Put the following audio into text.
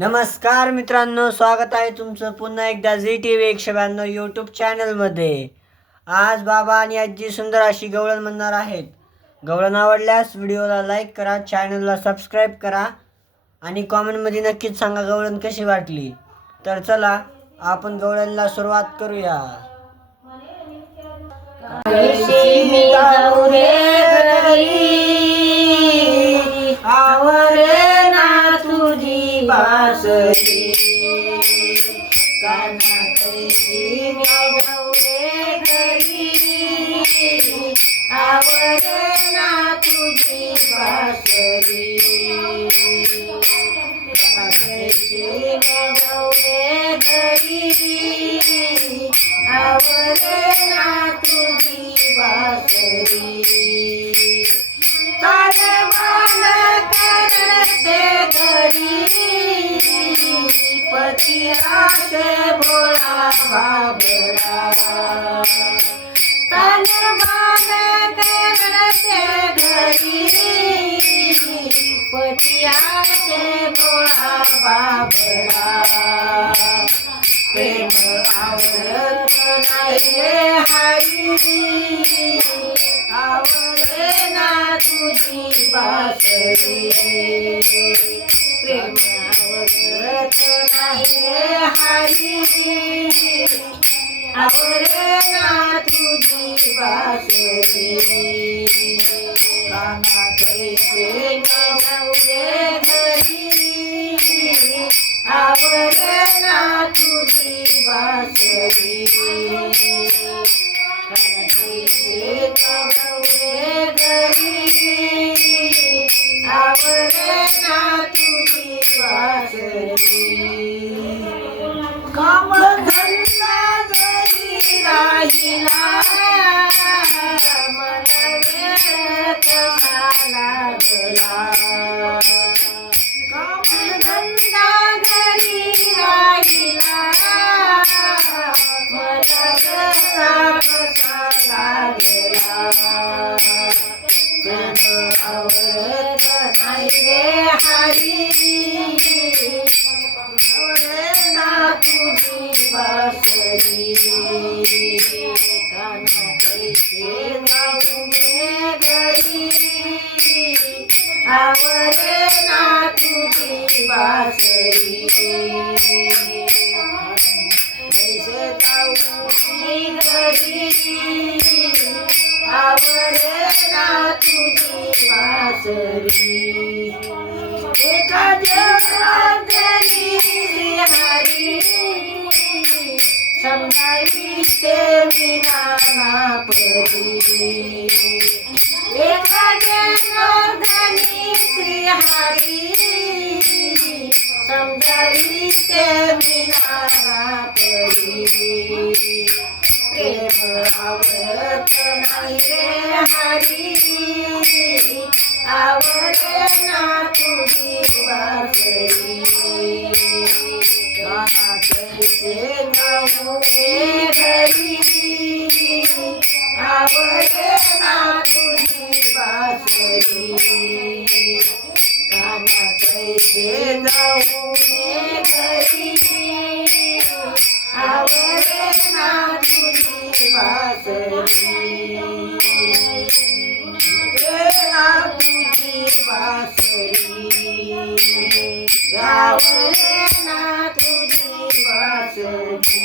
नमस्कार मित्रांनो, स्वागत आहे तुमचं पुन्हा एकदा झी TV 192 यूट्यूब चॅनलमध्ये। आज बाबा आणि आजी सुंदर अशी गवळण म्हणणार आहेत। गवळण आवडल्यास व्हिडिओला लाईक करा, चॅनलला सबस्क्राईब करा आणि कॉमेंटमध्ये नक्कीच सांगा गवळण कशी वाटली। तर चला आपण गवळणला सुरुवात करूया। बासरी कानातली गावरे घरी आवरे ना तुझी बासरी कानातली गावरे घरी आवरे ना तुझी बासरी पतिया से भोला बाबड़ा तन बान करते घड़ी पतिया से भोला बाबड़ा प्रेम आवरत नाही रे हरी आवरे ना तुझी बासरी प्रेम आवरत नाही रे हरी आवरे ना तुझी बासरी कानातले गावरे घरी आवरे ना तुझी बासरी कानातले गावरे घरी आवरे ना तुझी बासरी काम धंदा जरी राहिला मला वेळ कसा लागला काम धंदा जरी राहिला मला वेळ कसा लागला आवरत नाही रे हरी आवरे ना तुझी बासरी कानातले गावरे घरी आवरे ना तुझी बासरी ऐसे गावरी घरी आवरे ना तुझी बासरी एका जगातली हरी समजावी ते विना परी एका जगातली श्रीहरी समजावी ते विना परी प्रेम आवरत नाही रे हरी आवरे ना तुझी बासरी कानातले गावरे घरी आवरे ना तुझी बासरी कानातले गावरे घरी आवरे ना तुझी बासरी ना तुझी बासरी आवरे ना तुझी बासरी।